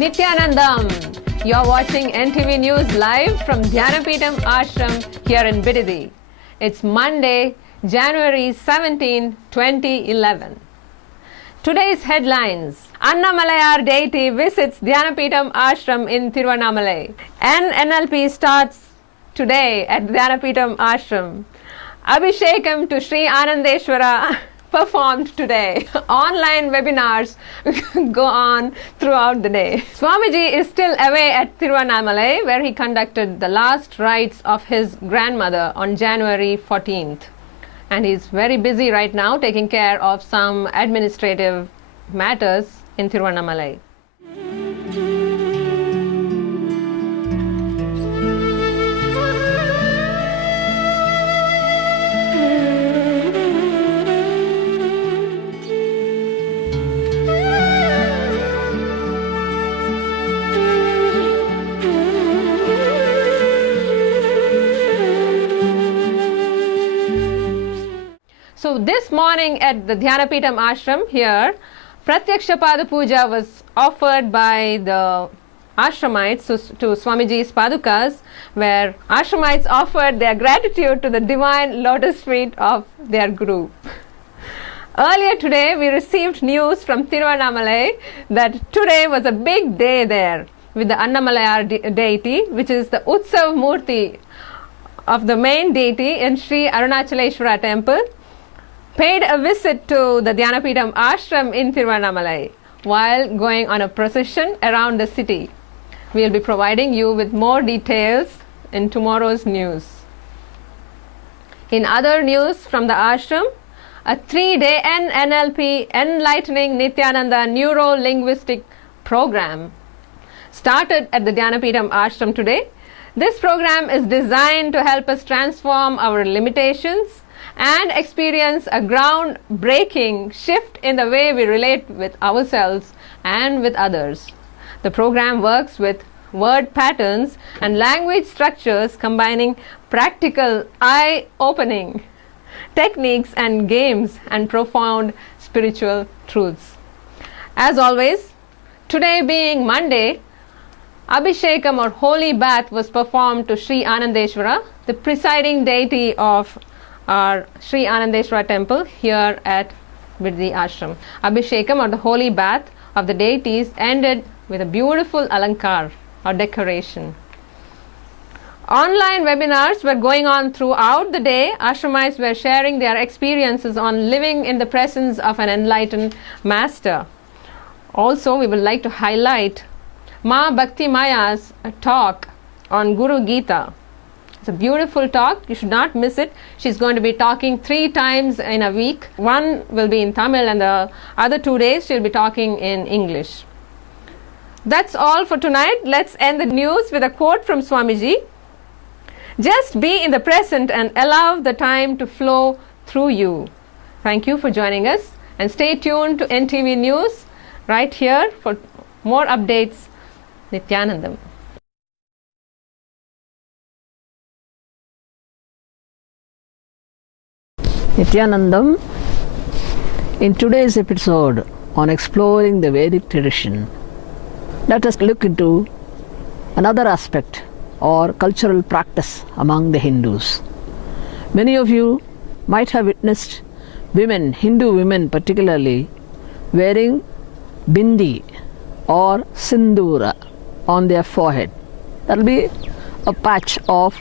Nityanandam. You're watching NTV News live from Dhyanapitham Ashram here in Bidadi. It's Monday, January 17, 2011. Today's headlines. Annamalayar deity visits Dhyanapitham Ashram in Tiruvannamalai. NLP starts today at Dhyanapitham Ashram. Abhishekam to Sri Anandeshwara performed today. Online webinars go on throughout the day. Swamiji is still away at Tiruvannamalai, where he conducted the last rites of his grandmother on January 14th. And he's very busy right now taking care of some administrative matters in Tiruvannamalai. So this morning at the Dhyanapitham Ashram here, Pratyaksha Pada Puja was offered by the Ashramites to Swamiji's Padukas, where Ashramites offered their gratitude to the divine lotus feet of their Guru. Earlier today, we received news from Tiruvannamalai that today was a big day there with the Annamalayar deity, which is the Utsav Murti of the main deity in Sri Arunachaleshwara temple, paid a visit to the Dhyanapitham Ashram in Tiruvannamalai while going on a procession around the city. We will be providing you with more details in tomorrow's news. In other news from the ashram, a 3-day NLP Enlightening Nityananda Neuro-Linguistic Program started at the Dhyanapitham Ashram today. This program is designed to help us transform our limitations and experience a ground-breaking shift in the way we relate with ourselves and with others. The program works with word patterns and language structures, combining practical, eye-opening techniques and games and profound spiritual truths. As always, today being Monday, Abhishekam or holy bath was performed to Sri Anandeshwara, the presiding deity of our Sri Anandeshwara temple here at Bidadi Ashram. Abhishekam or the holy bath of the deities ended with a beautiful alankar or decoration. Online webinars were going on throughout the day. Ashramites were sharing their experiences on living in the presence of an enlightened master. Also, we would like to highlight Ma Bhakti Maya's talk on Guru Gita. It's a beautiful talk. You should not miss it. She's going to be talking 3 times in a week. One will be in Tamil and the other 2 days she'll be talking in English. That's all for tonight. Let's end the news with a quote from Swamiji. Just be in the present and allow the time to flow through you. Thank you for joining us and stay tuned to NTV News right here for more updates. Nityanandam. Nityanandam. In today's episode on exploring the Vedic tradition, let us look into another aspect or cultural practice among the Hindus. Many of you might have witnessed women, Hindu women particularly, wearing bindi or sindura on their forehead. That will be a patch of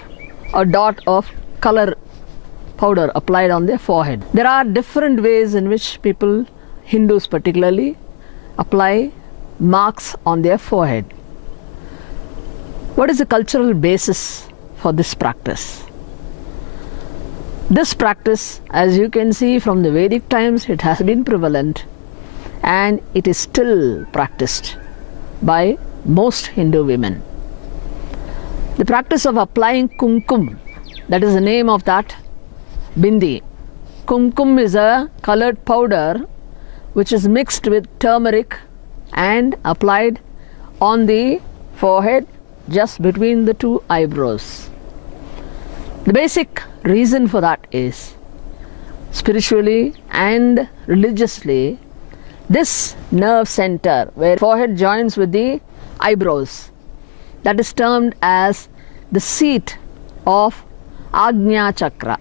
a dot of color powder applied on their forehead. There are different ways in which people, Hindus particularly, apply marks on their forehead. What is the cultural basis for this practice? This practice, as you can see from the Vedic times, it has been prevalent and it is still practiced by most Hindu women. The practice of applying kumkum, that is the name of that bindi. Kumkum is a colored powder which is mixed with turmeric and applied on the forehead just between the 2 eyebrows. The basic reason for that is spiritually and religiously, this nerve center where forehead joins with the eyebrows. That is termed as the seat of Agnya Chakra.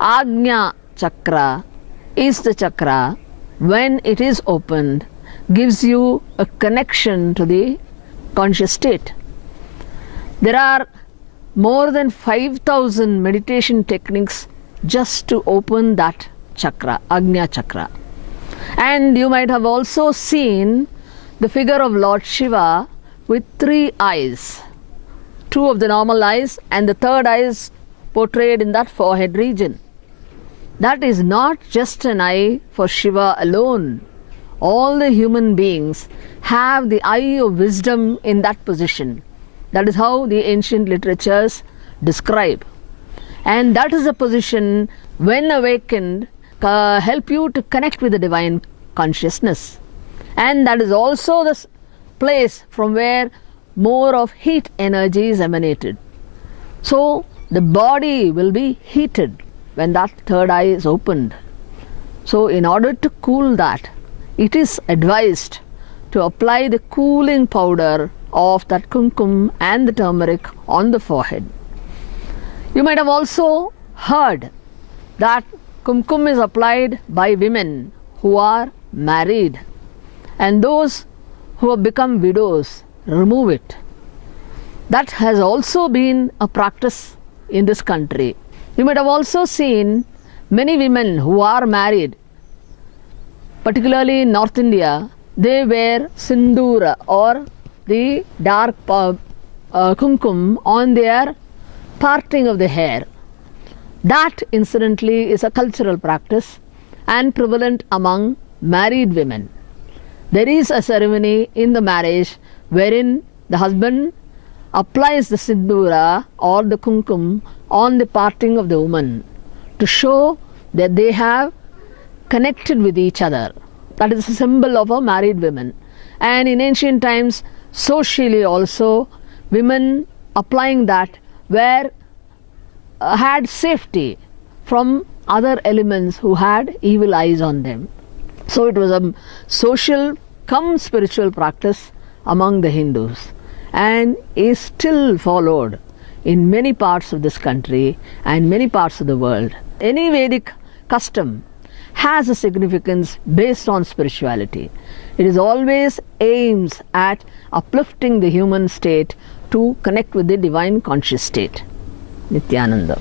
Agnya Chakra is the chakra, when it is opened, gives you a connection to the conscious state. There are more than 5,000 meditation techniques just to open that chakra, Agnya Chakra. And you might have also seen the figure of Lord Shiva with 3 eyes. 2 of the normal eyes and the third eye is portrayed in that forehead region. That is not just an eye for Shiva alone. All the human beings have the eye of wisdom in that position. That is how the ancient literatures describe. And that is a position, when awakened, help you to connect with the divine consciousness. And that is also the place from where more of heat energy is emanated. So the body will be heated when that third eye is opened. So in order to cool that, it is advised to apply the cooling powder of that kumkum and the turmeric on the forehead. You might have also heard that kumkum is applied by women who are married, and those who have become widows remove it. That has also been a practice in this country. You might have also seen many women who are married, particularly in North India, they wear sindura or the dark kumkum on their parting of the hair. That incidentally is a cultural practice and prevalent among married women. There is a ceremony in the marriage wherein the husband applies the sindura or the kumkum on the parting of the woman to show that they have connected with each other. That is a symbol of a married woman. And in ancient times, socially also, women applying that were had safety from other elements who had evil eyes on them. So it was a social cum spiritual practice among the Hindus, and is still followed in many parts of this country and many parts of the world. Any Vedic custom has a significance based on spirituality. It is always aims at uplifting the human state to connect with the divine conscious state. Nityananda.